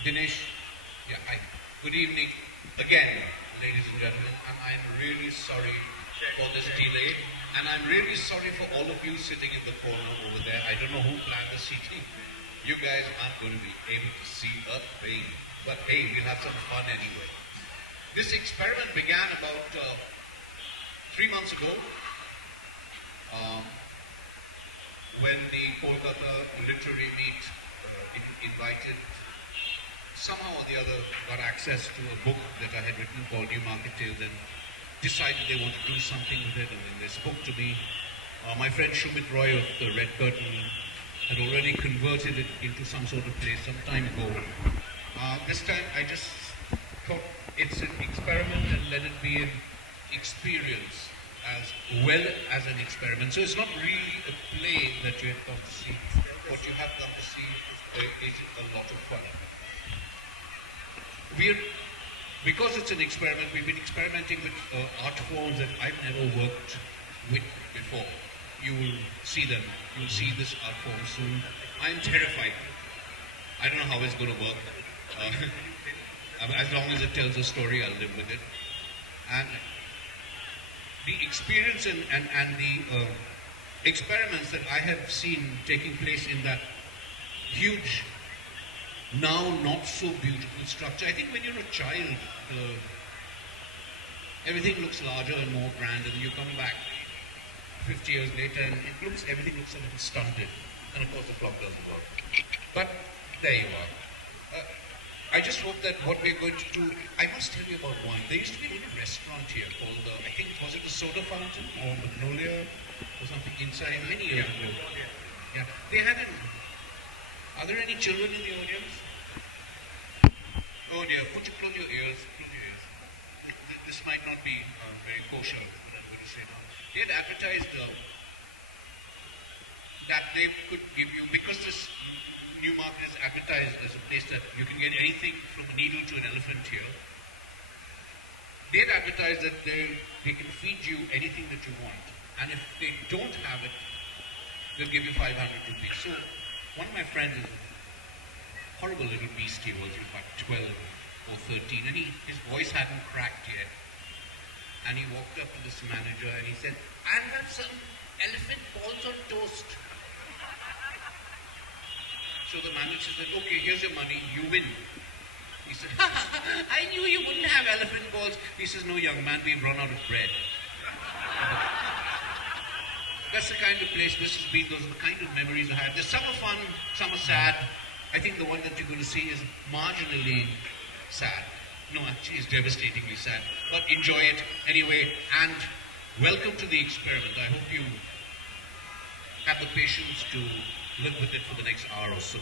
Dinesh, yeah, hi. Good evening again, ladies and gentlemen. And I'm really sorry for this delay. And I'm really sorry for all of you sitting in the corner over there. I don't know who planned the seating. You guys aren't going to be able to see a thing. But hey, we'll have some fun anyway. This experiment began about 3 months ago um, when the Kolkata Literary Meet invited somehow or the other got access to a book that I had written called Maeket, Teals and decided they want to do something with it. And then they spoke to me. My friend Shumit Roy of the Red Curtain had already converted it into some sort of place some time ago. This time I just thought it's an experiment and let it be an experience as well as an experiment. So it's not really a play that you have come to see. What you have come to see is a lot of fun. Because it's an experiment, we've been experimenting with art forms that I've never worked with before. You will see them. You will see this art form soon. I'm terrified. I don't know how it's going to work. As long as it tells a story, I'll live with it. And the experience and the experiments that I have seen taking place in that huge, now not so beautiful structure. I think when you're a child, everything looks larger and more grand, and you come back 50 years later and everything looks a little stunted. And of course the clock doesn't work. But there you are. I just hope that what we're going to do, I must tell you about one. There used to be a little restaurant here called, I think, was it the Soda Fountain or Magnolia or something inside many years ago. Yeah. They had an, are there any children in the audience? Oh dear, would you close your ears? Close your ears. This might not be very kosher, what I'm going to say now. They had advertised that they could give you, because this new market is advertised as a place that you can get anything from a needle to an elephant here. They had advertised that they can feed you anything that you want. And if they don't have it, they'll give you 500 rupees. So one of my friends is a horrible little beast. He was about 12 or 13, and his voice hadn't cracked yet. And he walked up to this manager and he said, "I'll have some elephant balls on toast." So the manager said, "Okay, here's your money, you win." He said, "I knew you wouldn't have elephant balls." He says, "No, young man, we've run out of bread." That's the kind of place this has been. Those are the kind of memories I had. There's some are fun, some are sad. I think the one that you're going to see is marginally sad. No, actually it's devastatingly sad. But enjoy it anyway, and welcome to the experiment. I hope you have the patience to live with it for the next hour or so.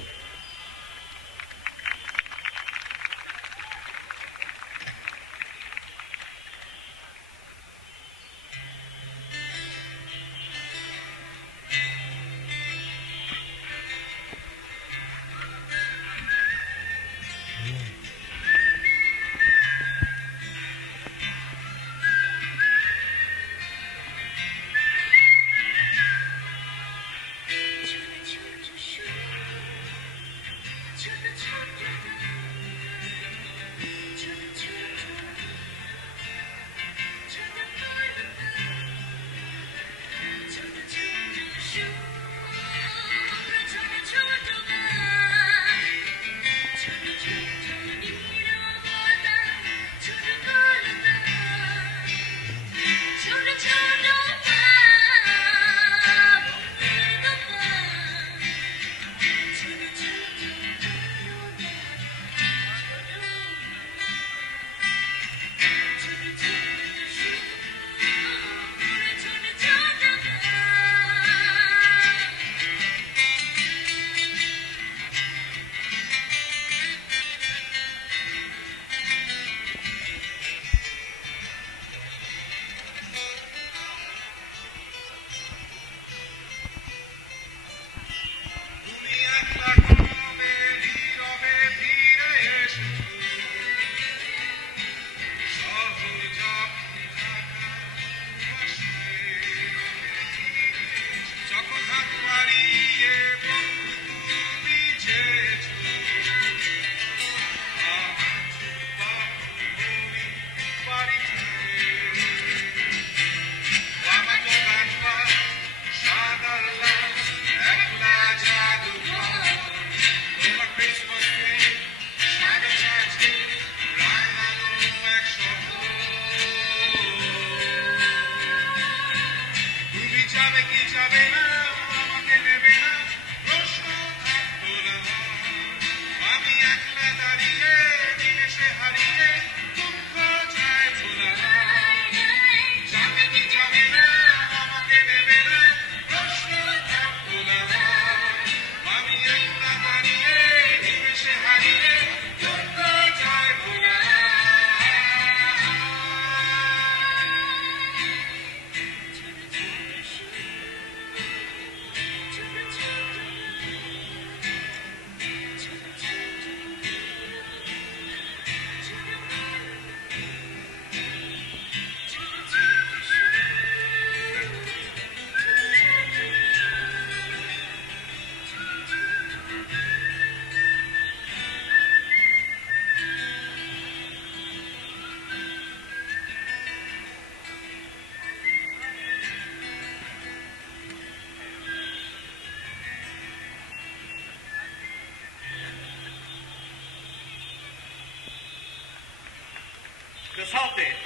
The south end,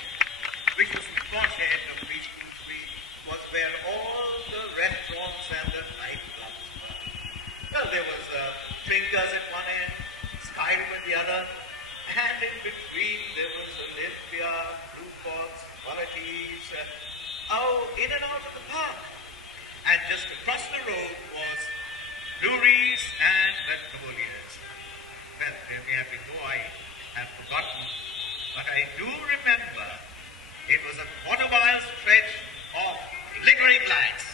which was the posh end of Preschool Street, was where all the restaurants and the nightclubs were. Well, there was Drinkers at one end, Skyrim at the other, and in between there was Olympia, Blue Fox, Qualities, in and out of the park. And just across the road was Breweries and Vegetabiliers. Well, there may have been more I have forgotten, but I do remember it was a quarter-mile stretch of flickering lights.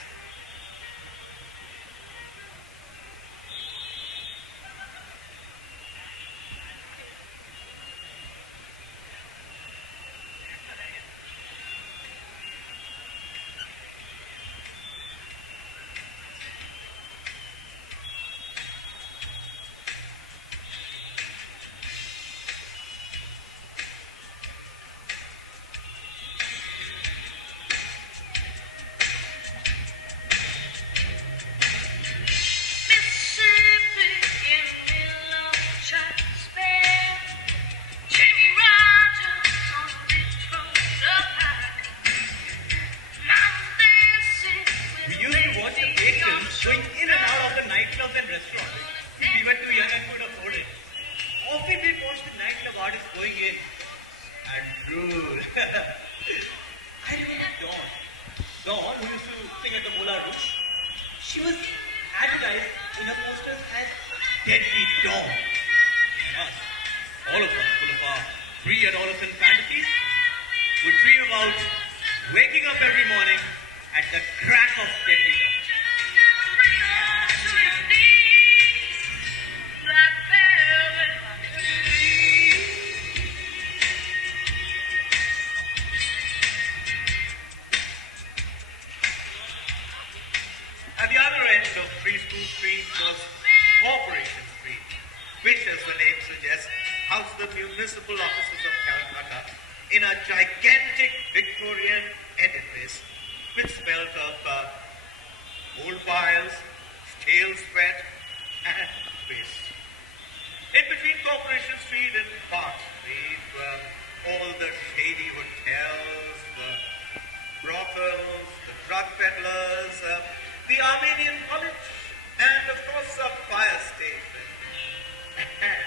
Going in and out of the nightclubs and restaurants. We were too young and could afford it. Often we watched the nightclub artists going in. And dude, I remember Dawn. Dawn, who used to sing at the Mola Bush. She was advertised in the posters as Deadbeat Dawn. And us, all of us, full of our pre-adolescent fantasies, would dream about waking up every morning at the crack of Deadbeat Dawn. At the other end of Preschool Street was Corporation Street, which, as the name suggests, housed the municipal offices of Calcutta in a gigantic Victorian edifice which smelt of old files, stale sweat, and piss. In between Corporation Street and Park Street were all the shady hotels, the brothels, the drug peddlers, the Armenian College, and of course a fire station. And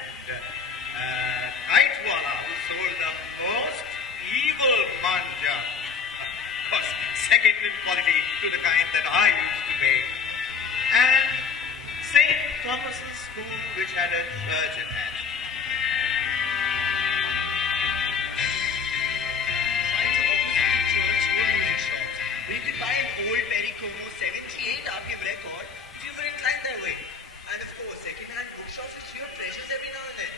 Nightwala, who sold the most evil manja. Of course, second in quality to the kind that I used to make. And St. Thomas's School, which had a church attached. Right opposite the church were music shops. We could buy an old Pericomo 78 RPM record if you were inclined that way. And of course, second-hand bookshops which you treasures every now and then.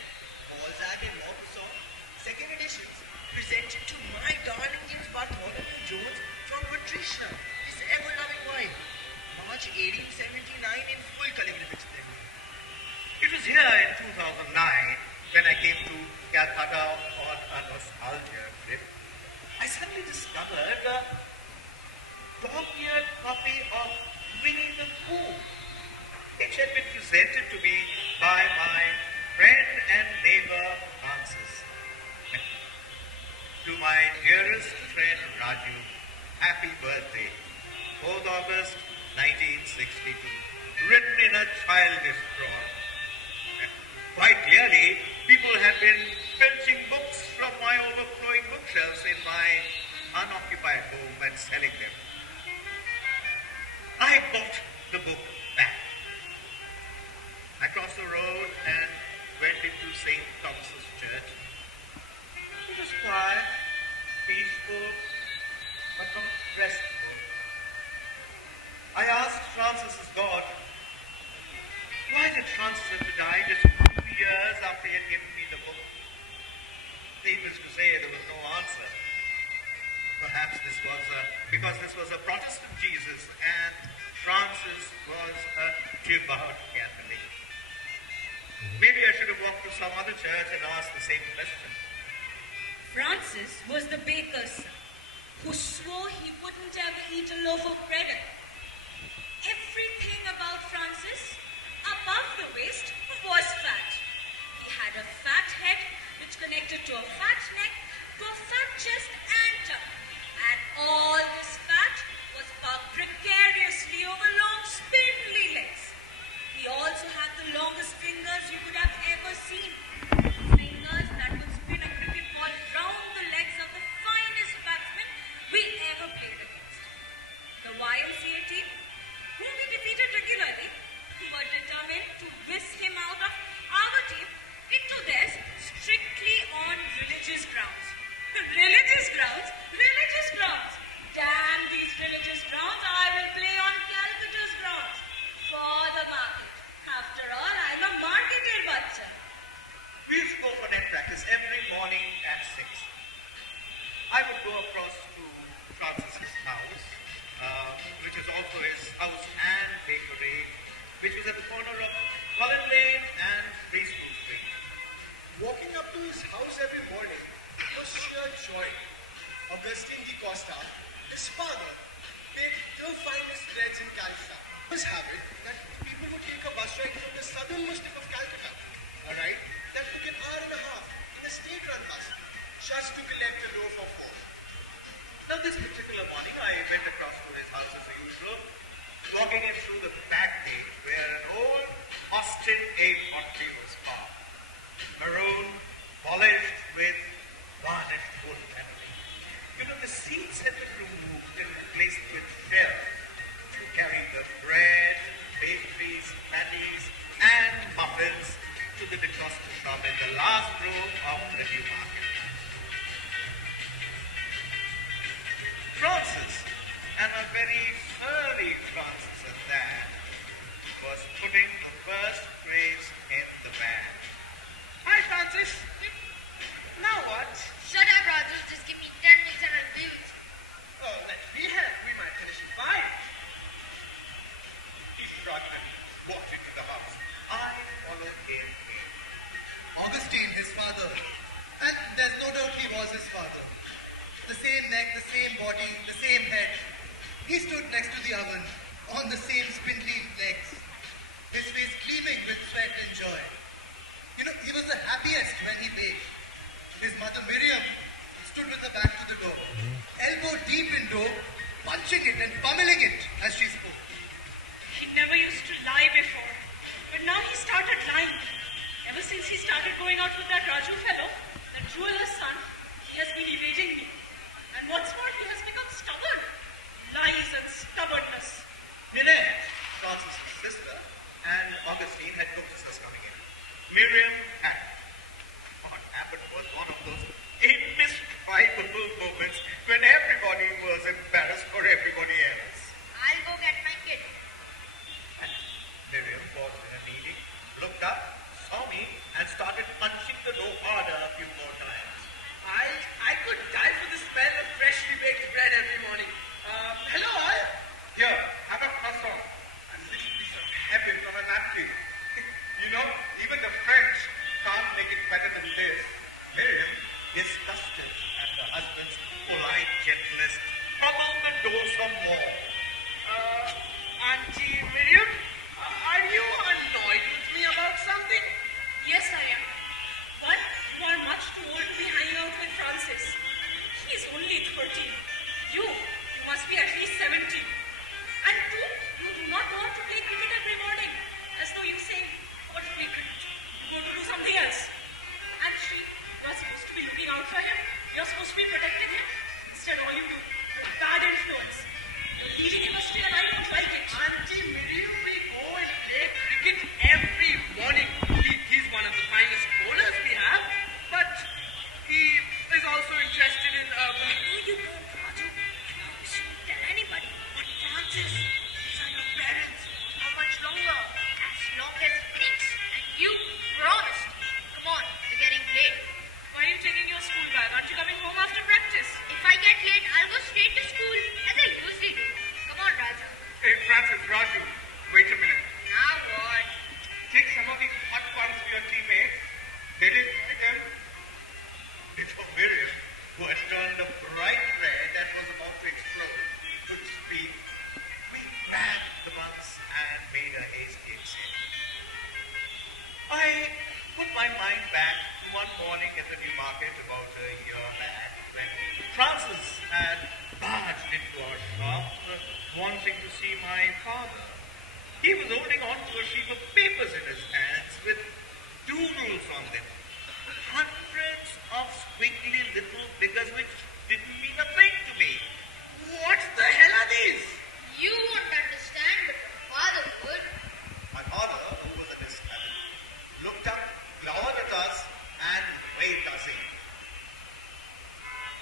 Balzac and Maupassant, second editions, presented to my darling James Bartholomew Jones from Patricia, his ever-loving wife. March 1879 in full calligraphic splendor. It was here in 2009 when I came to Calcutta on a nostalgia trip. I suddenly discovered a dog-eared copy of Winnie the Pooh, which had been presented to me by my friend and neighbor Francis. To my dearest friend Raju, happy birthday, 4th August 1962, written in a childish drawl. Quite clearly, people had been filching books from my overflowing bookshelves in my unoccupied home and selling them. I bought the book back. I crossed the road and went into St. Thomas's Church. It was quiet, peaceful, but not restful. I asked Francis's God, why did Francis have to die just 2 years after he had given me the book? Needless to say, there was no answer. Perhaps this was because this was a Protestant Jesus and Francis was a devout Catholic. Maybe I should have walked to some other church and asked the same question. Francis was the baker's son, who swore he wouldn't ever eat a loaf of bread again. Everything about Francis, above the waist, was fat. He had a fat head which connected to a fat neck to a fat chest and tummy. And all this fat was parked precariously over long spindly legs. He also had the longest fingers you could have ever seen. Fingers that could spin a cricket ball round the legs of the finest batsmen we ever played against. The YMCA team, whom we defeated regularly, were determined to whisk him out of our team into theirs strictly on religious grounds. Religious grounds? Religious grounds! Damn these religious grounds, I will play on Calcutta's grounds. For the market. After all, I'm a marketer, butcher. We used to go for net practice every morning at 6. I would go across to Francis's house, which is also his house and bakery, which was at the corner of Cullen Lane and Graceful Street. Walking up to his house every morning was sheer joy. Augustine Di Costa, his father, made the finest breads in Calcutta. It was habit that people would take a bus ride from the southernmost tip of Calcutta, a ride that took an hour and a half in a state-run bus, just to collect a loaf of food. Now this particular morning I went across to his house as usual, walking in through the back gate where an old Austin A40 was parked. Maroon, polished with varnished wood paneling. You know, the seats had been removed and replaced with felt to carry the bread, pastries, patties, and muffins to the DeCosta shop in the last row of the new market. Francis, and a very early Francis at that, was putting the first phrase in the bag. Hi, Francis. Now what? Shut up, Raju. Just give me 10 minutes and I'll do it. Oh, let's be here. We might finish in 5. He shrugged and walked into the house. I followed him in. Augustine, his father. And there's no doubt he was his father. The same neck, the same body, the same head. He stood next to the oven, on the same spindly legs, his face gleaming with sweat and joy. You know, he was the happiest when he baked. His mother Miriam stood with her back to the door, elbow deep in dough, punching it and pummeling it as she spoke. He never used to lie before, but now he started lying. Ever since he started going out with that Raju fellow, that jeweler's son, he has been evading me. And what's more, he has become stubborn. Lies and stubbornness. Ninette, Francis' sister, and Augustine had notices coming in. Miriam had. What happened was one of those indescribable moments when everybody was embarrassed for everybody else. I'll go get my kid. And Miriam paused in her kneading, looked up, saw me, and started punching the dough harder a few more times. I could die for the smell of freshly baked bread every morning. Hello, all. Here, have a croissant and a little piece of heaven on a napkin. You know, even the French can't make it better than this. Miriam, disgusted at her husband's polite gentleness, pummeled the dough some more. Auntie Miriam, are you annoyed with me about something? Yes, I am. One, you are much too old to be hanging out with Francis. He is only 13. You must be at least 17. And two, you do not want to play cricket every morning. As though you say, what play cricket? You go to do something else. And three, you are supposed to be looking out for him. You are supposed to be protecting him. Instead, all you do, you're a bad influence. You're leading him astray and I don't like it. Auntie Miriam, we go and play cricket every morning. He's one of the finest bowlers we have, but he is also interested in No, you don't, Raju. You shouldn't tell anybody. But Francis, these are your parents. How much longer? As long as it takes. And you promised. Come on, it's getting late. Why are you taking your school bag? Aren't you coming home after practice? If I get late, I'll go straight to school, as I usually do. Come on, Raju. Hey, Francis, Raju, back to one morning at the New Market about a year back when Francis had barged into our shop wanting to see my father. He was holding on to a sheet of papers in his hands with doodles on them. Hundreds of squiggly little figures which didn't mean a thing to me. What the hell are these? You won't understand, but your father would. My father, who was a distant, looked up, glowered at us, and waved us in.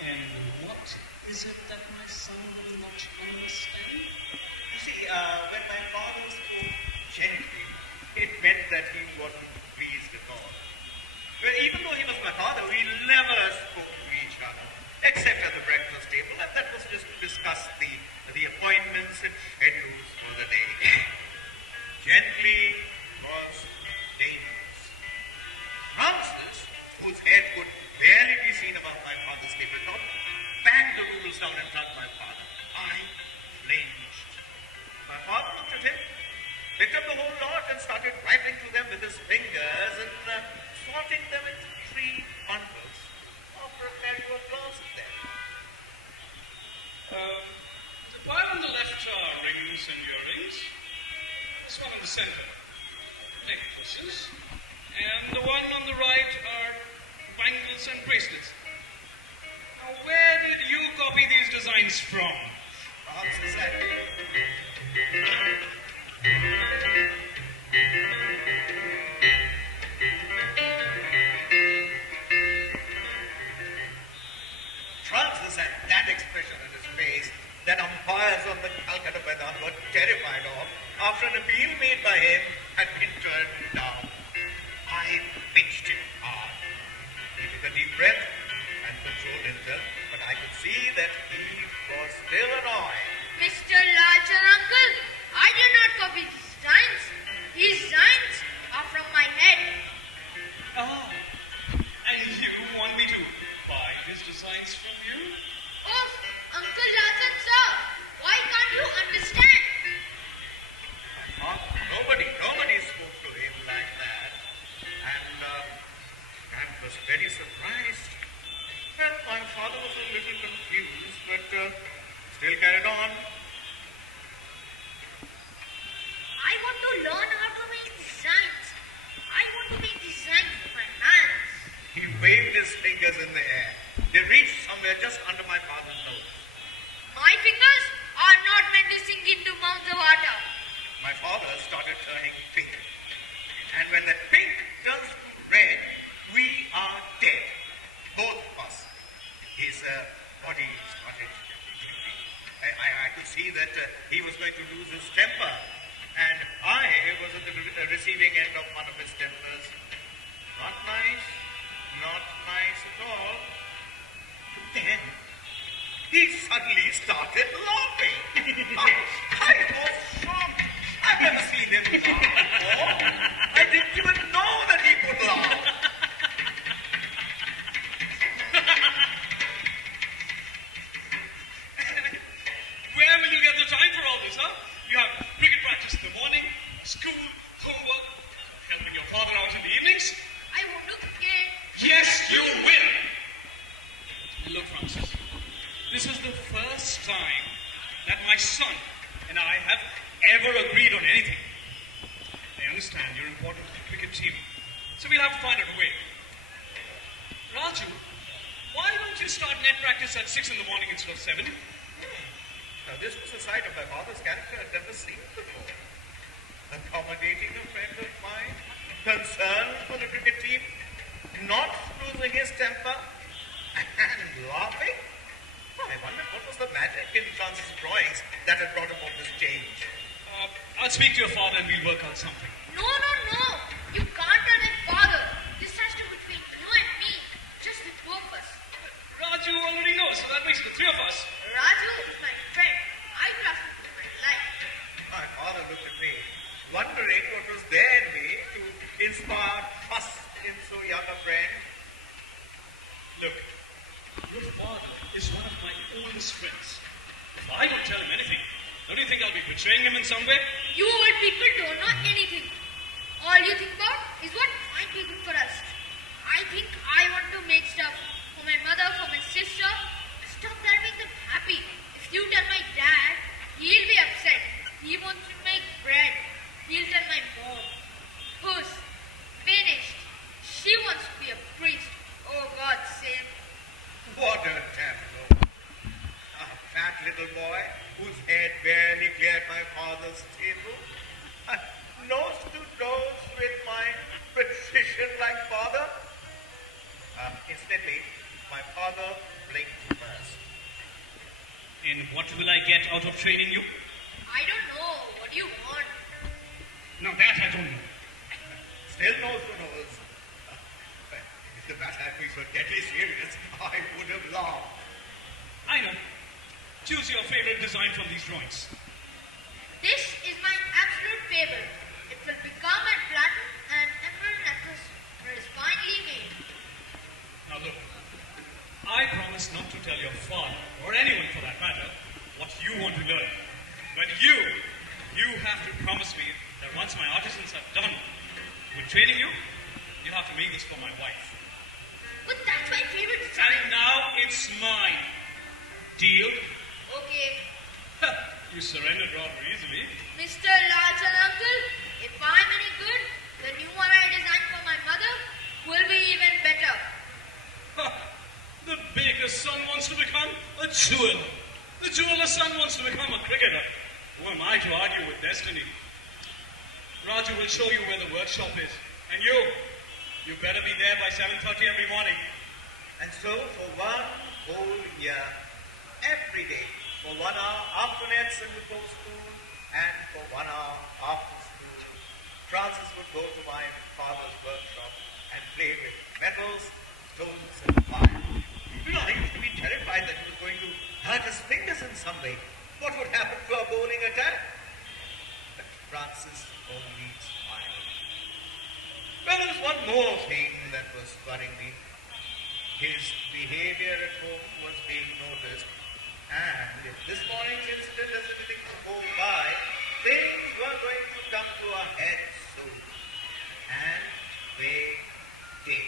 And what is it that my son will not understand? You see, when my father spoke gently, it meant that he wasn't pleased at all. Well, even though he was my father, we never spoke to each other, except at the breakfast table, and that was just to discuss the appointments and schedules for the day. Gently was dangerous. Francis, whose head could barely be seen above my father's tabletop, banged the rules down in front of my father. I flinched. My father looked at him, picked up the whole lot and started writing to them with his fingers and sorting them into 3 bundles after a casual glance at them. The pile on the left are rings and earrings. This one in the center, necklaces. And the one on the right are bangles and bracelets. Now, where did you copy these designs from? Francis said, Francis had that expression on his face that umpires on the Calcutta Maidan were terrified of after an appeal made by him had been turned down. I pinched him hard. He took a deep breath and controlled himself, but I could see that he was still annoyed. Mr. Larcher, uncle, I did not copy these designs. These designs are from my head. Ah, and you want me to buy these designs from you? Oh, Uncle Larcher, sir, why can't you understand? Nobody spoke to him like that. And Dad was very surprised. Well, my father was a little confused, but still carried on. I want to learn how to make designs. I want to make designs with my hands. He waved his fingers in the air. They reached somewhere just under my father's nose. My fingers are not meant to sink into mouths of water. My father started turning pink. And when that pink turns to red, we are dead. Both of us. His body started dripping. I could see that he was going to lose his temper. And I was at the receiving end of one of his tempers. Not nice. Not nice at all. But then, he suddenly started laughing. I was shocked. I've never seen him laugh before. I didn't even know that he could laugh. Where will you get the time for all this, huh? You have cricket practice in the morning, school, homework, helping your father out in the evenings. I want to cricket. Yes, you will. Look, Francis, this is the first time that my son and I have ever agreed on anything. I understand you're important to the cricket team, so we'll have to find out a way. Raju, why don't you start net practice at 6 in the morning instead of 7? Now, this was a side of my father's character I'd never seen before. Accommodating a friend of mine, concerned for the cricket team, not losing his temper, and laughing. Oh, I wondered what was the magic in Francis' drawings that had brought about this change. I'll speak to your father and we'll work out something. No. You can't tell my father. This has to be between you and me. Just the two of us. Raju already knows, so that makes it the 3 of us. Raju is my friend. I trust him with my life. My father looked at me, wondering what was there in me to inspire trust in so young a friend. Look, your father is one of my oldest friends. If I don't tell him anything, don't you think I'll be betraying him in some way? You old people don't know anything. All you think about is what might be good for us. I head barely cleared my father's table. Nose to nose with my patrician-like father. Incidentally, my father blinked first. And what will I get out of training you? I don't know. What do you want? Now that I don't know. Still nose to nose. If the matter had been so deadly serious, I would have laughed. I know. Choose your favorite design from these drawings. This is my absolute favorite. It will become a platinum and emerald necklace when it is finally made. Now look, I promise not to tell your father, or anyone for that matter, what you want to learn. But you have to promise me that once my artisans are done with training you, you have to make this for my wife. But that's my favorite design. And now it's mine. Deal? Okay. You surrendered rather easily. Mr. Larger Uncle, if I'm any good, the new one I designed for my mother will be even better. The baker's son wants to become a jeweler. The jeweler's son wants to become a cricketer. Who am I to argue with destiny? Raju will show you where the workshop is. And you better be there by 7:30 every morning. And so for one whole year, every day, for 1 hour after lesson before school and for 1 hour after school, Francis would go to my father's workshop and play with metals, stones and fire. I used to be terrified that he was going to hurt his fingers in some way. What would happen to a bowling attack? But Francis only smiled. Well, there was one more thing that was worrying me. His behavior at home was being noticed, and if this morning's incident has anything to go by, things were going to come to a head soon. And they did.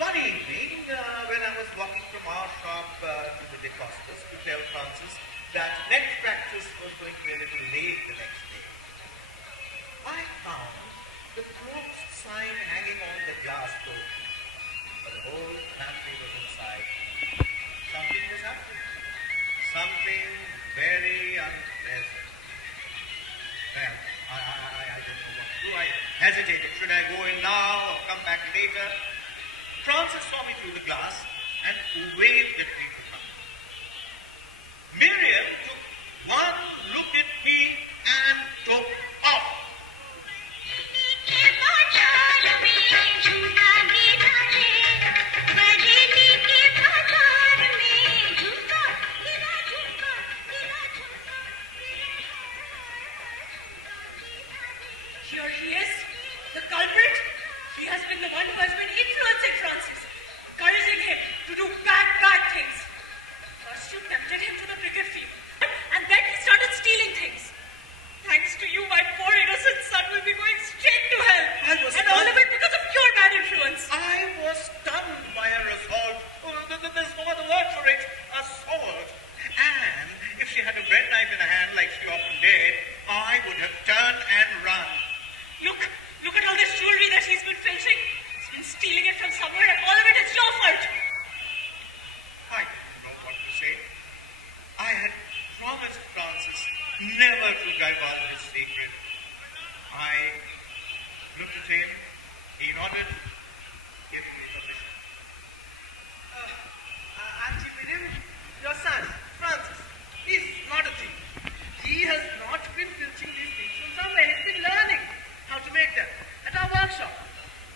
One evening, when I was walking from our shop to the DeCostas to tell Francis that next practice was going to be a little late the next day, I found the closed sign hanging on the glass door. The whole family was inside. Something was happening. Something very unpleasant. Well, I didn't know what to do. I hesitated. Should I go in now or come back later? Francis saw me through the glass and waved at me to come. Miriam took one look at me and took off. Here he is, the culprit. He has been the one who has been influencing Francis, encouraging him to do bad things. First you tempted him to the cricket field, and then he started stealing things. Thanks to you, my poor innocent son will be going straight to hell. And all of it because of your bad influence. I was stunned by her assault. Oh, there's no other word for it. Assault. And if she had a bread knife in her hand like she often did, I would have turned and run. Look at all this jewelry that he's been filching. He's been stealing it from somewhere, and all of it is your fault. I didn't know what to say. I had promised Francis never to divulge his secret. I looked at him. He nodded. Gave me permission. Auntie Miriam, your son, Francis, he's not a thief. He has not been filching these things from somewhere. He's been learning how to make them at our workshop.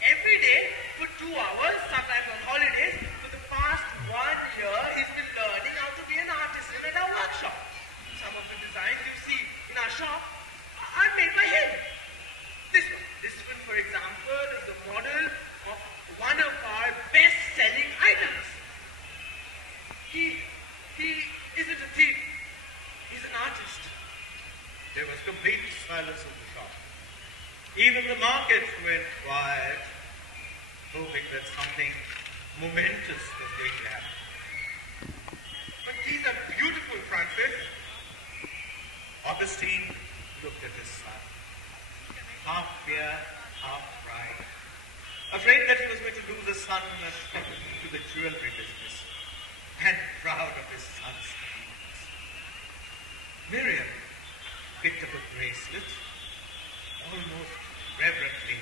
Every day for 2 hours, sometimes on holidays, for the past 1 year, he's been learning how to be an artisan at our workshop. Some of the designs you see in our shop are made by him. This one, for example, is the model of one of our best-selling items. He isn't a thief. He's an artist. There was complete silence in the shop. Even the Maeket went quiet, hoping that something momentous was going to happen. But these are beautiful, Francis. Augustine looked at his son, half fear, half pride, afraid that he was going to lose a son to the jewelry business, and proud of his son's genius. Miriam picked up a bracelet, almost reverently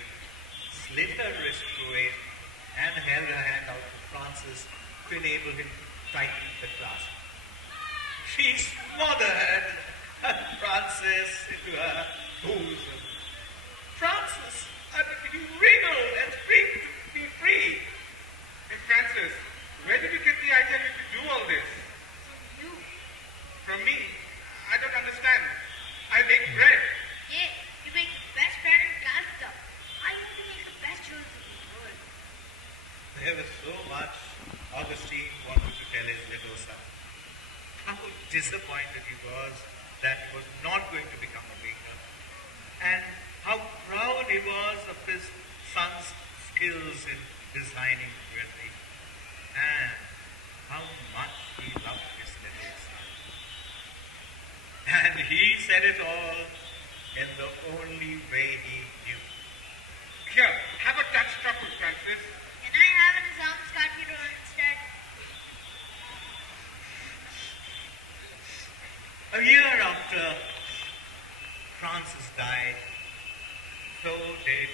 slit her wrist through it, and held her hand out to Francis to enable him to tighten the clasp. She smothered Francis into her bosom. Francis, you wriggled and screamed to be free. Hey, Francis, where did you get the idea to do all this? From you. From me? I don't understand. I make bread. Yeah, you make the best bread in Calcutta. I want to make the best jewels in the world. There was so much Augustine wanted to tell his little son. How disappointed he was that he was not going to become a baker. And how proud he was of his son's skills in designing jewelry. And how much he loved his little son. And he said it all in the only way he knew. Here, have a Dutch truffle, Francis. Can I have an exam calculator instead? A year after Francis died, so did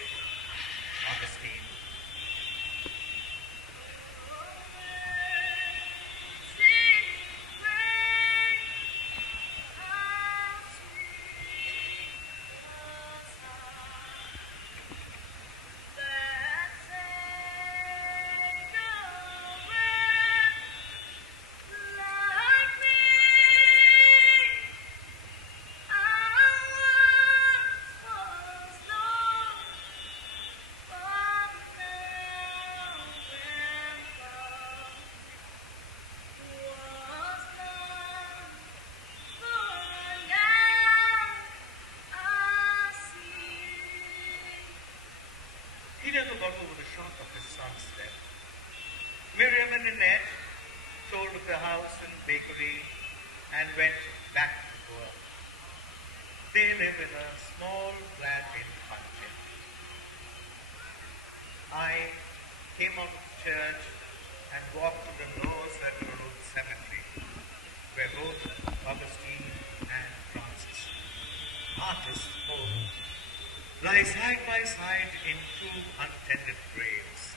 Augustine. He never got over the shock of his son's death. Miriam and Annette sold the house and bakery and went back to work. They live in a small flat in Maeket. I came out of church and walked to the North Circle Road Cemetery, where both Augustine and Francis, artists both, lie side by side in two untended graves.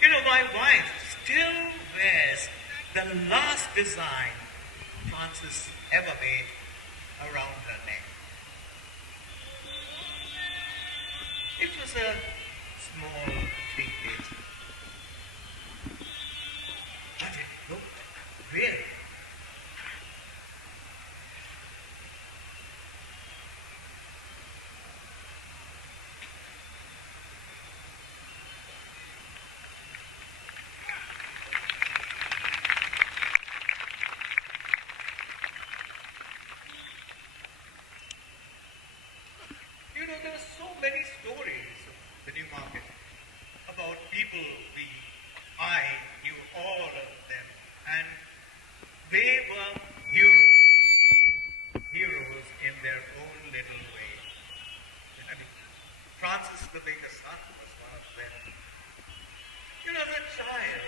You know, my wife still wears the last design Francis ever made around her neck. It was a small trinket, but it looked real. You know, there are so many stories of the New Market about people I knew all of them, and they were heroes in their own little way. I mean, Francis the baker's son was one of them. You know, as a child,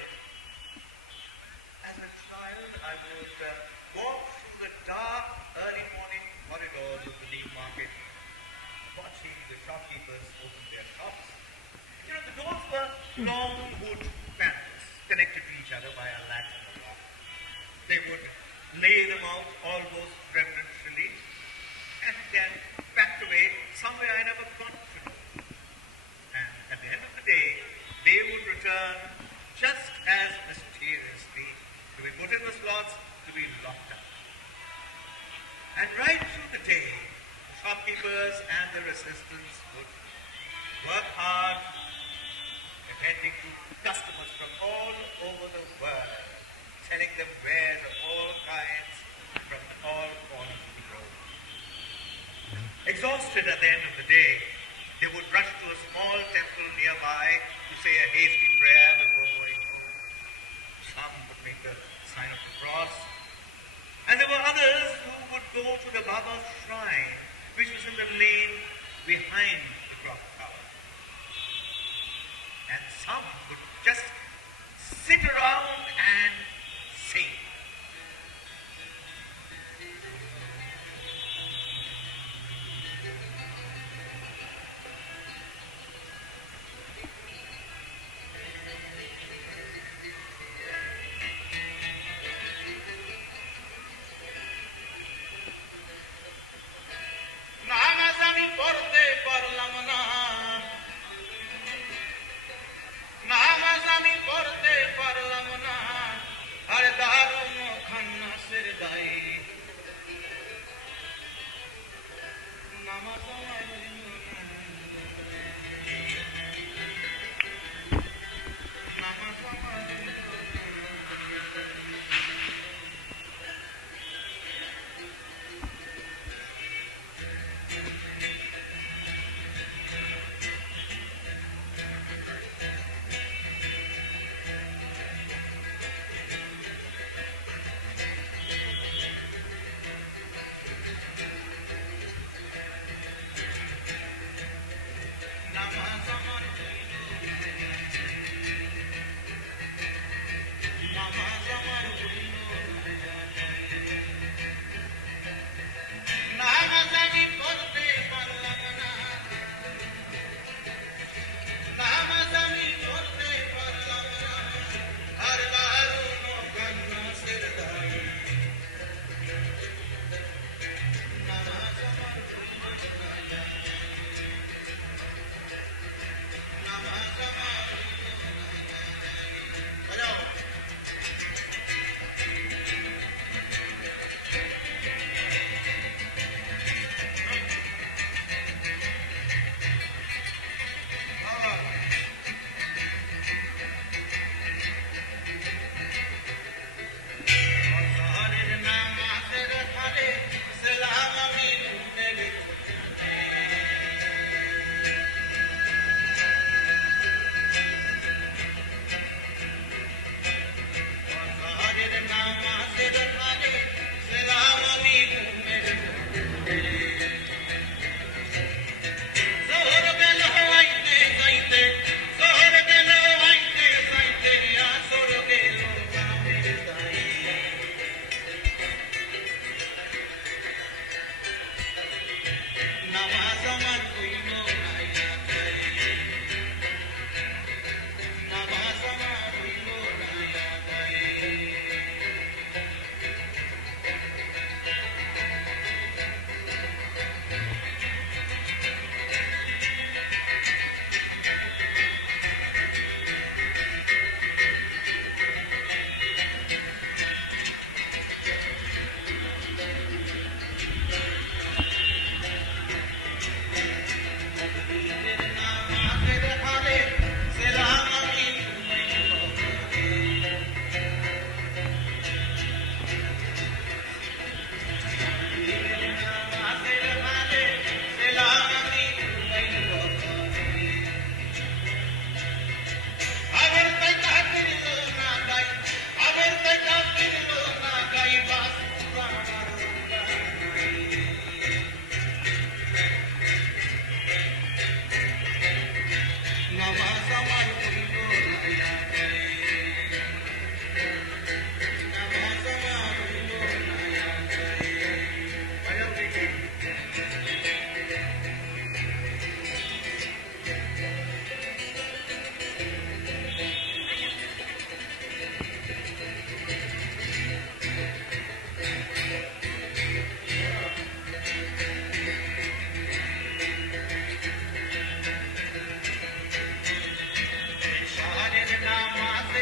I would walk through the dark, early morning corridors of the New Market, watching the shopkeepers open their shops. You know, the doors were long wood panels connected to each other by a latch and a lock. They would lay them out almost reverentially and then packed away somewhere I never got to know. And at the end of the day, they would return just as mysteriously to be put in the slots, to be locked up. And right through the day, shopkeepers and their assistants would work hard, attending to customers from all over the world, selling them wares of all kinds from all corners of the road. Exhausted at the end of the day, they would rush to a small temple nearby to say a hasty prayer before going home. Some would make the sign of the cross, and there were others who would go to the Baba's shrine, which was in the lane behind the clock tower. And some would just sit around and sing. Shahane nama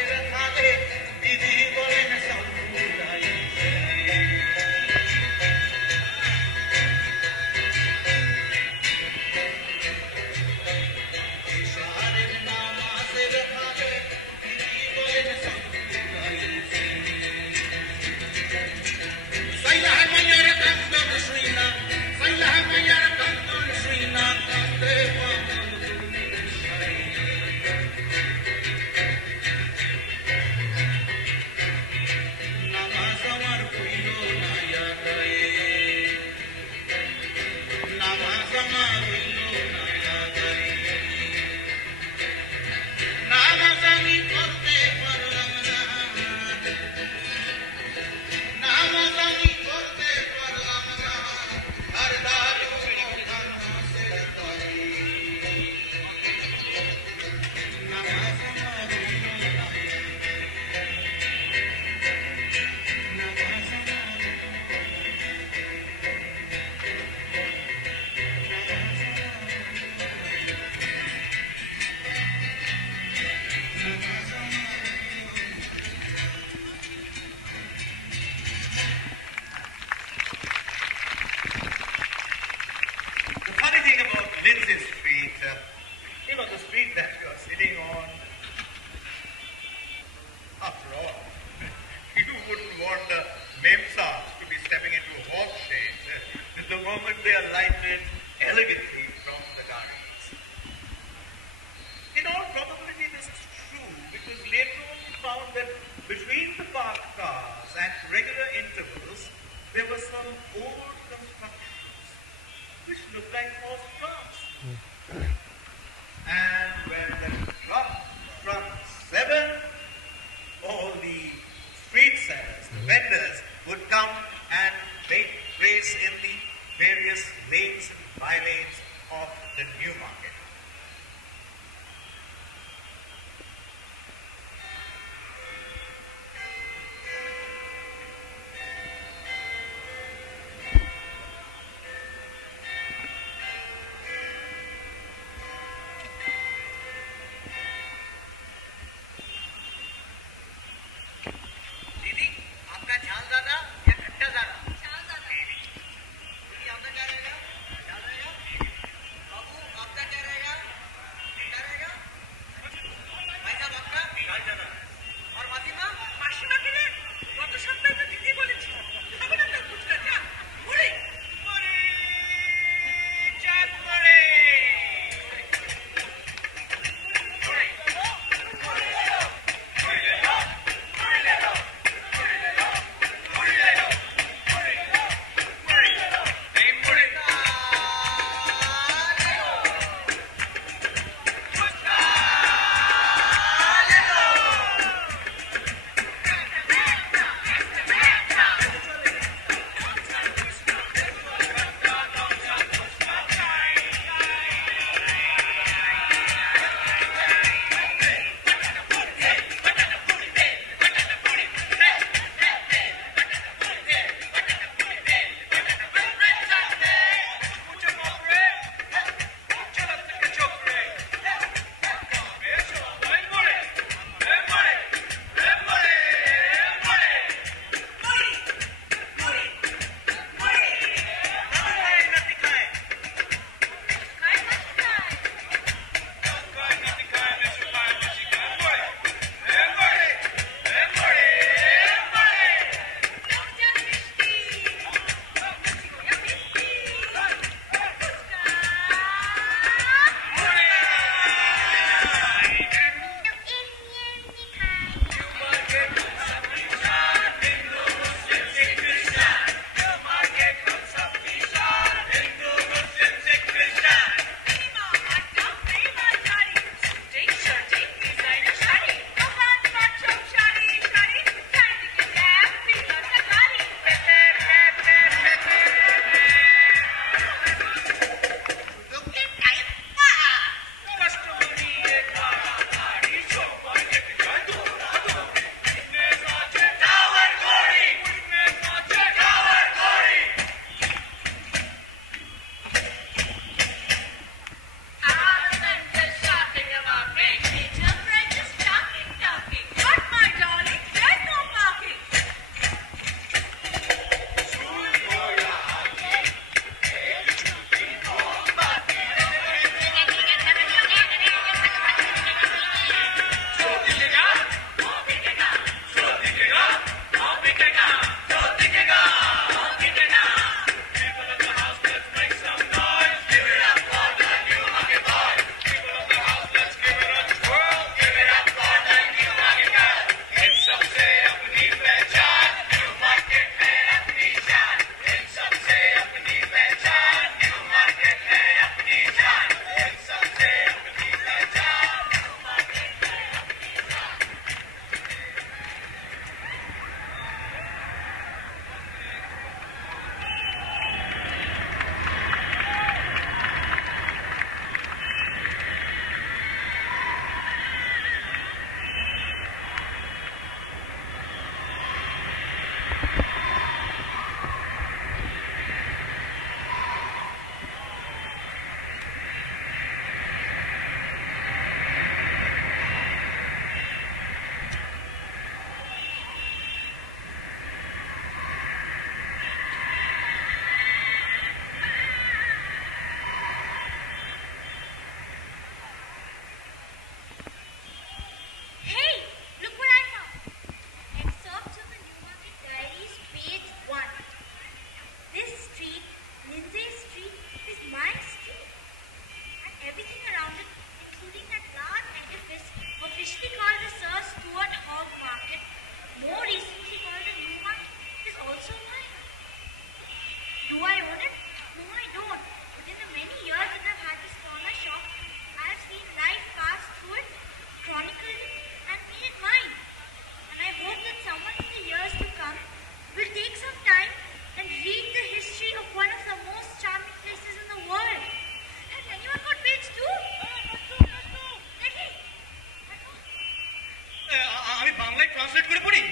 concentrate করে পড়ি।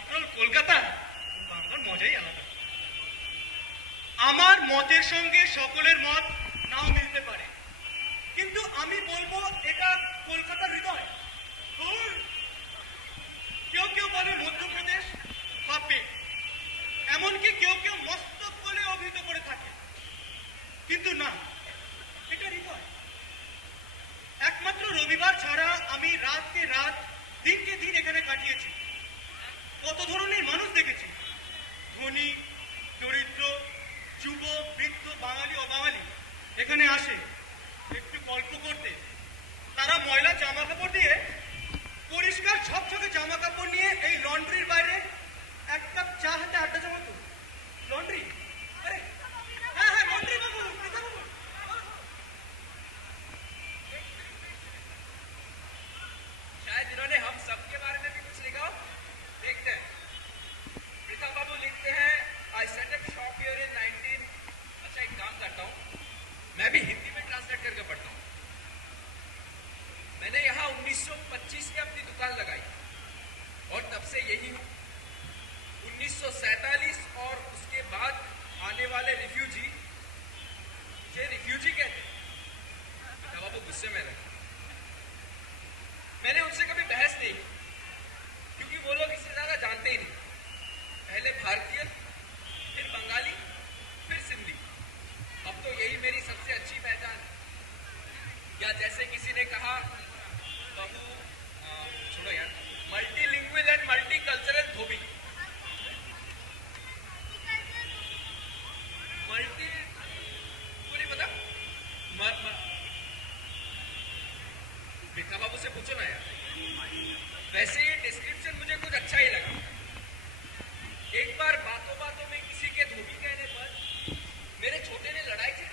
আপনার কলকাতা বাংলার মজাই আলাদা। আমার মতের সঙ্গে সকলের মত নাও মিলতে পারে, কিন্তু আমি বলবো এটা কলকাতার হৃদয়। কেউ কেউ বলে মধ্যপ্রদেশ বা পেট, এমনকি কেউ কেউ মস্তক বলে অভিহিত করে থাকে, কিন্তু না, এটা হৃদয়। একমাত্র রবিবার ছাড়া আমি রাতকে রাত দিনকে দিন এখানে কাটিয়েছি। কত ধরনের মানুষ দেখেছি, ধনী দরিদ্র যুব বৃদ্ধ বাঙালি অবাঙালি এখানে আসে একটু গল্প করতে। তারা ময়লা জামা কাপড় দিয়ে পরিষ্কার ঝকঝকে জামা কাপড় নিয়ে এই লন্ড্রির বাইরে এক কাপ চা হাতে আড্ডা জমাতো। লন্ড্রি, আরে হ্যাঁ হ্যাঁ লন্ড্রি বাবু, পিতা বাবু। शायद इन्होंने हम सब के बारे में भी कुछ लिखा हो। देखते हैं। प्रीतम बाबू लिखते हैं I set up shop here in 19। अच्छा एक काम करता हूँ, मैं भी हिंदी में ट्रांसलेट करके पढ़ता हूँ। मैंने यहाँ 1925 में अपनी दुकान लगाई और तब से यही हूँ। 1947 और उसके बाद आने वाले रिफ्यूजी, मुझे रिफ्यूजी कहते हैं। पिता बाबू गुस्से में रहे। मैंने उनसे कभी बहस नहीं की, क्योंकि वो लोग इससे ज्यादा जानते ही नहीं। पहले भारतीय, फिर बंगाली, फिर सिंधी। अब तो यही मेरी सबसे अच्छी पहचान है। या जैसे किसी ने कहा, बहू छोड़ो यार, multilingual and multicultural Dhobi. Multi को नहीं पता? पिता बाबू से पूछो ना यार। वैसे ये डिस्क्रिप्शन मुझे कुछ अच्छा ही लगा। एक बार बातों बातों में किसी के धोबी कहने पर मेरे छोटे ने लड़ाई की।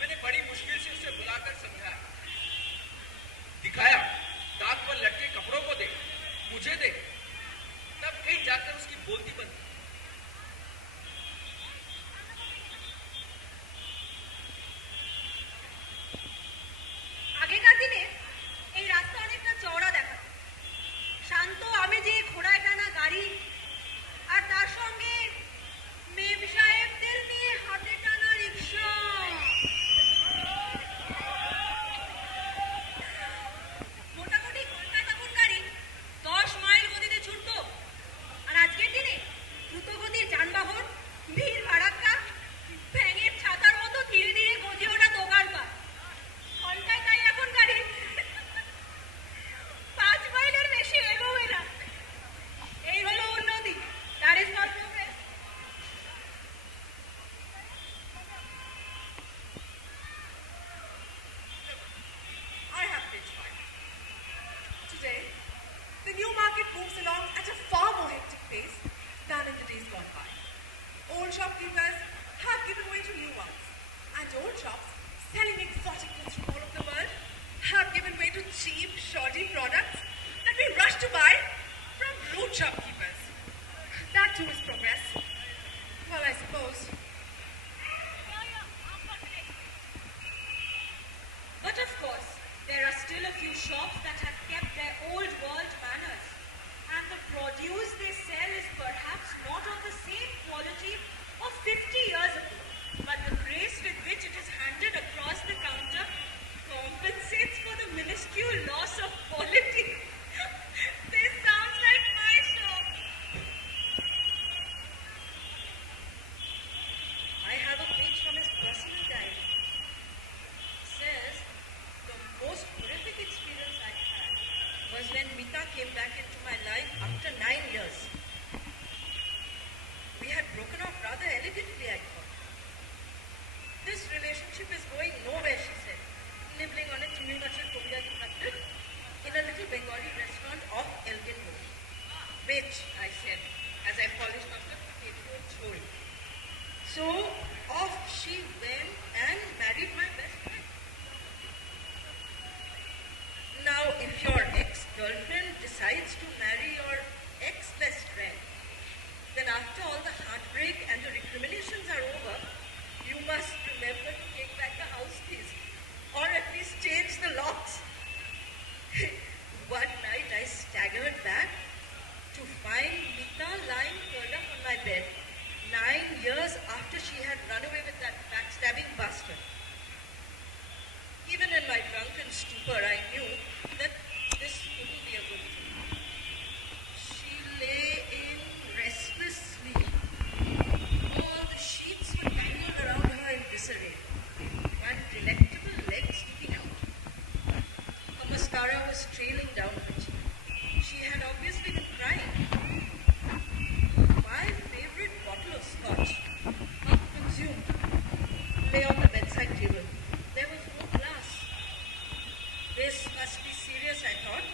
मैंने बड़ी मुश्किल से उसे बुलाकर समझाया, दिखाया, दाग पर लटके कपड़ों को देख, मुझे देख, तब कहीं जाकर उसकी बोलती बंद। আগেকার দিনে এই রাস্তা অনেকটা চওড়া দেখাতো। শান্ত আমেজে ঘোড়ায় টানা গাড়ি আর তার সঙ্গে মেম সাহেবদের নিয়ে হাতে টানা রিক্সা। মোটামুটি ঘন্টায় তখন গাড়ি 10 মাইল গতিতে ছুটতো। আর আজকের দিনে দ্রুতগতির যানবাহন, ভিড় ভাড়াক্কা, ভ্যাঙের ছাতার মতো ধীরে ধীরে গজি ওঠা দোকান পায়। ঘন্টায় তাই এখন গাড়ি 5 মাইলের বেশি এগোবে না। এই হলো উন্নতি। That is not progress. I have pitch fight. Today, the new market moves along at a far more hectic pace than in the days gone by. Old shopkeepers have given way to new ones, and old shops selling exotic goods from all over the world have given way to cheap, shoddy products that we rush to buy from rude shopkeepers. That too is progress. Well, I suppose. But of course, there are still a few shops that have kept their old world manners. And the produce they sell is perhaps not of the same quality of 50 years ago. But the grace with which it is handed across the counter compensates for the minuscule loss of quality. This sounds like my shop. I have a page from his personal diary. It says, the most horrific experience I had was when Mita came back into my life after 9 years. We had broken off rather elegantly, I thought. This relationship is going nowhere, she said, nibbling on a Timur-Machal Kobiyaki cutlet in a little Bengali restaurant off Elgin Road. Wait, I said, as I polished off the potato chole. So off she went and married my best friend. Now, if your ex-girlfriend decides to marry your ex-best friend, then after all the heartbreak and the recriminations are over, you must remember to take back the house keys, or at least change the locks. One night I staggered back trailing down her cheek. She had obviously been crying. My favorite bottle of scotch, half consumed, lay on the bedside table. There was no glass. This must be serious, I thought.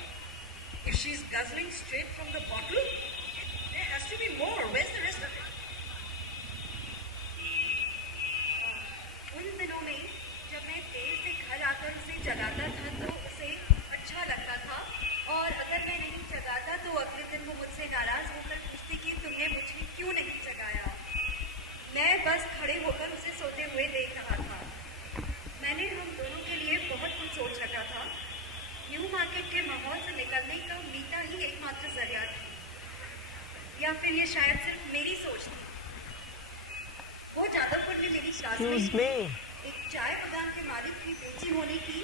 If she's guzzling straight from the bottle, there has to be more. Where's the rest of it? उन दिनों में जब मैं देर से घर आकर उसे जगाता था तो उसे अच्छा लगता था और अगर मैं नहीं जगाता तो अगले दिन वो मुझसे नाराज होकर पूछती कि तुमने मुझे क्यों नहीं जगाया। मैं बस खड़े होकर उसे सोते हुए देख रहा था। मैंने हम दोनों के लिए बहुत कुछ सोच रखा था। न्यू मार्केट के माहौल से निकलने का मीता ही एकमात्र जरिया थी, या फिर ये शायद सिर्फ मेरी सोच थी। वो जादवपुर में मेरी क्लासमेट एक चाय बागान के मालिक की बेटी होने की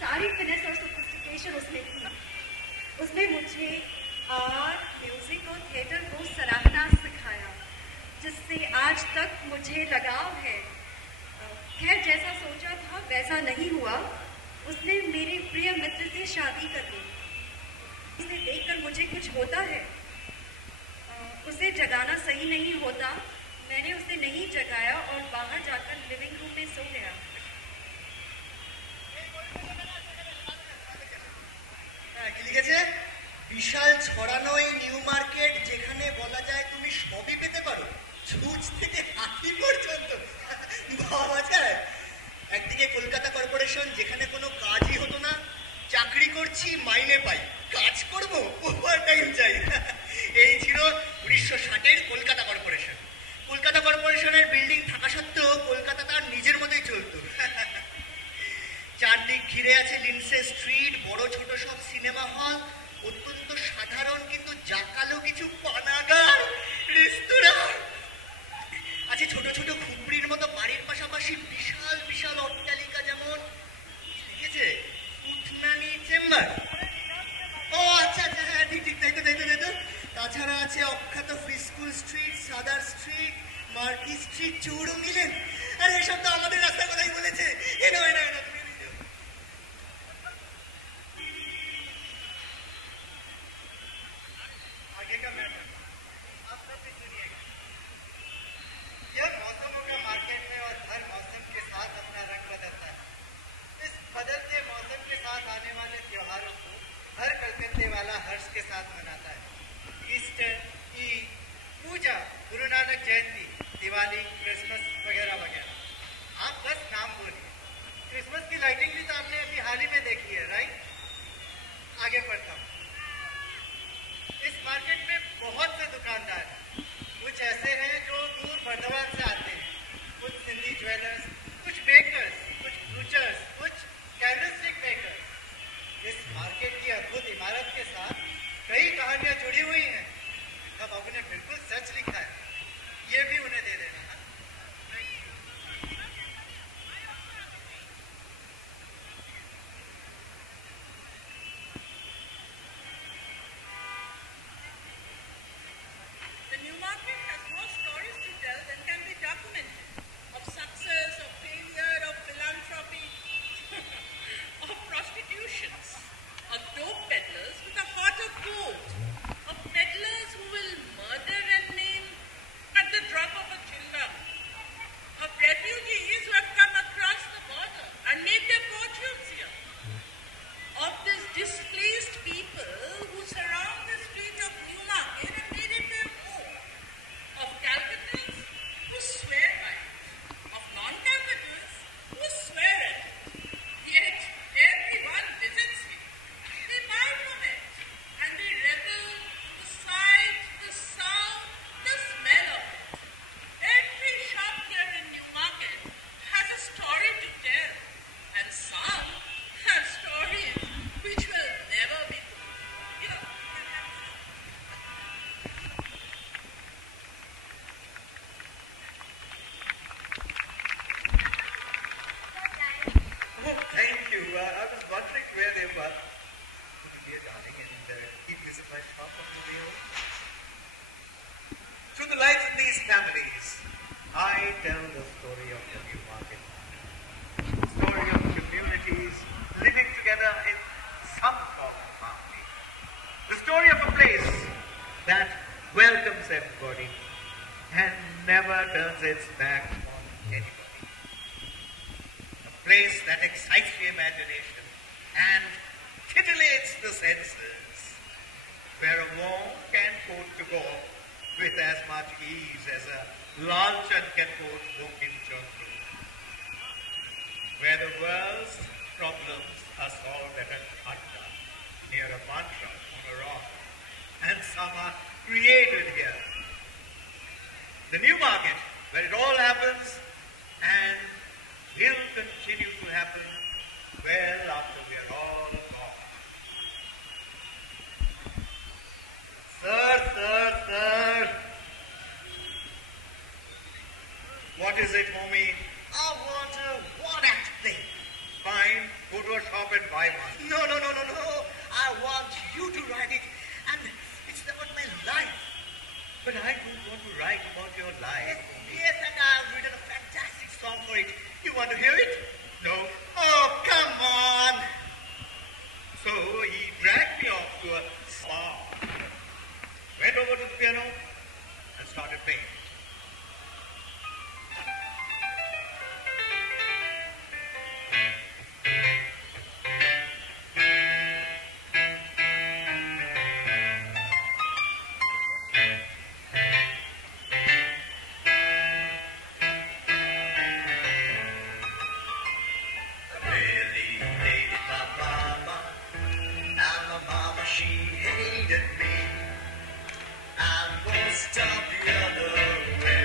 सारी फिनेस और सोफिस्टिकेशन उसमें थी। उसने मुझे आर्ट, म्यूजिक और थिएटर को सराहना सिखाया, जिससे आज तक मुझे लगाव है। खैर जैसा सोचा था वैसा नहीं हुआ। उसने मेरे प्रिय मित्र से शादी कर ली। उसे देखकर मुझे कुछ होता है। उसे जगाना सही नहीं होता। मैंने उसे नहीं जगाया और बाहर जाकर लिविंग रूम में सो गया। কি লিখেছে? বিশাল ছড়ানো এই নিউ মার্কেট যেখানে বলা যায় তুমি সবই পেতে পারো, ছুঁচ থেকে হাতি পর্যন্ত ভাবা যায়। একদিকে কলকাতা কর্পোরেশন যেখানে কোনো কাজই হতো না, চাকরি করছি মাইনে পাই, কাজ করব ওভার টাইম চাই। এই ছিল 1960-এর কলকাতা কর্পোরেশন। কলকাতা কর্পোরেশনের বিল্ডিং থাকা সত্ত্বেও কলকাতা তার নিজের মতোই চলতো। চারদিক ঘিরে আছে লিন্সে স্ট্রিট, বড় ছোট সব সিনেমা হল, অত্যন্ত সাধারণ কিন্তু জাকালো কিছু পানাগার, রেস্তোরাঁ আছে, ছোট ছোট খুপড়ির মতো বাড়ির পাশাপাশি বিশাল বিশাল অট্টালিকা, যেমন লিখেছে উঠনানি চেম্বার। ও আচ্ছা আচ্ছা, হ্যাঁ ঠিক ঠিক, তাই তো তাই তো তাই তো। তাছাড়া আছে অখ্যাত Free School Street, Sudder Street, Marquis Street, Chowringhee Lane. আরে এসব তো আমাদের রাস্তার কথাই বলেছে। এনো এনো এনো তুমি এনো। आगे का मैटर आप सब भी सुनिएगा। यह मौसमों का मार्केट है और हर मौसम के साथ अपना रंग बदलता है। इस बदलते मौसम के साथ आने वाले त्योहारों को हर कलकत्ते वाला हर्ष के साथ मनाता है। ईस्टर, ईद, पूजा, गुरु नानक जयंती, दिवाली, क्रिसमस वगैरह वगैरह। आप बस नाम बोलिए। क्रिसमस की लाइटिंग भी तो आपने अभी हाल ही में देखी है, राइट? आगे बढ़ता हूँ। इस मार्केट में बहुत से दुकानदार हैं। कुछ ऐसे हैं जो दूर बर्धमान से आते हैं, कुछ सिंधी ज्वेलर्स, कुछ बेकर्स, कुछ ब्रूचर्स, कुछ कैंडलस्टिक मेकर्स। इस मार्केट की अद्भुत इमारत के साथ कई कहानियां जुड़ी हुई हैं। अब आपने बिल्कुल सच लिखा है, ये भी उन्हें दे देना। हाँ? The new market has more stories to tell than can be documented. Of success, of failure, of philanthropy, of prostitutions, of dope peddlers with a heart of gold, of peddlers who will murder and maim at the drop of a chilla, of refugees who have come across the border and made their fortunes here, of these displaced people who surround the street of Newmarket and made it their home, of Calcuttans who swear by it, of non-Calcuttans who swear at it. Yet everyone visits it. They buy from it and they revel in the sight, the sound, the smell of it. Every shop here in Newmarket has a story to tell, and some have stories which will never be told. Here, Oh, thank you. I was wondering where they were. Could you be a darling and keep this in my shop on the way home? Through the lives of these families, I tell the story of the new market. The story of communities living together in some common everybody and never turns its back on anybody. A place that excites the imagination and titillates the senses, where a worm can quote to go with as much ease as a luncheon can quote Bunkim-Chundru, where the world's problems are solved at an adda, near a mantra on a rock, and some are created here. The new market, where it all happens and will continue to happen well after we are all gone. Sir. What is it, homie? I want a one-act play. Fine, go to a shop and buy one. No. I want you to write it, and it's about my life. But I don't want to write about your life. Yes, and I've written a fantastic song for it. You want to hear it? No. Oh, come on. So he dragged me off to a spa, went over to the piano, and started playing. She hated me. I was tough the other way.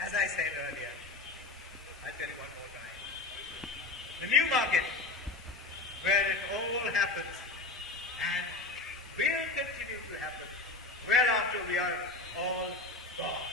As I said earlier, I'll tell you one more time. The new market, where it all happens and will continue to happen well after we are all gone.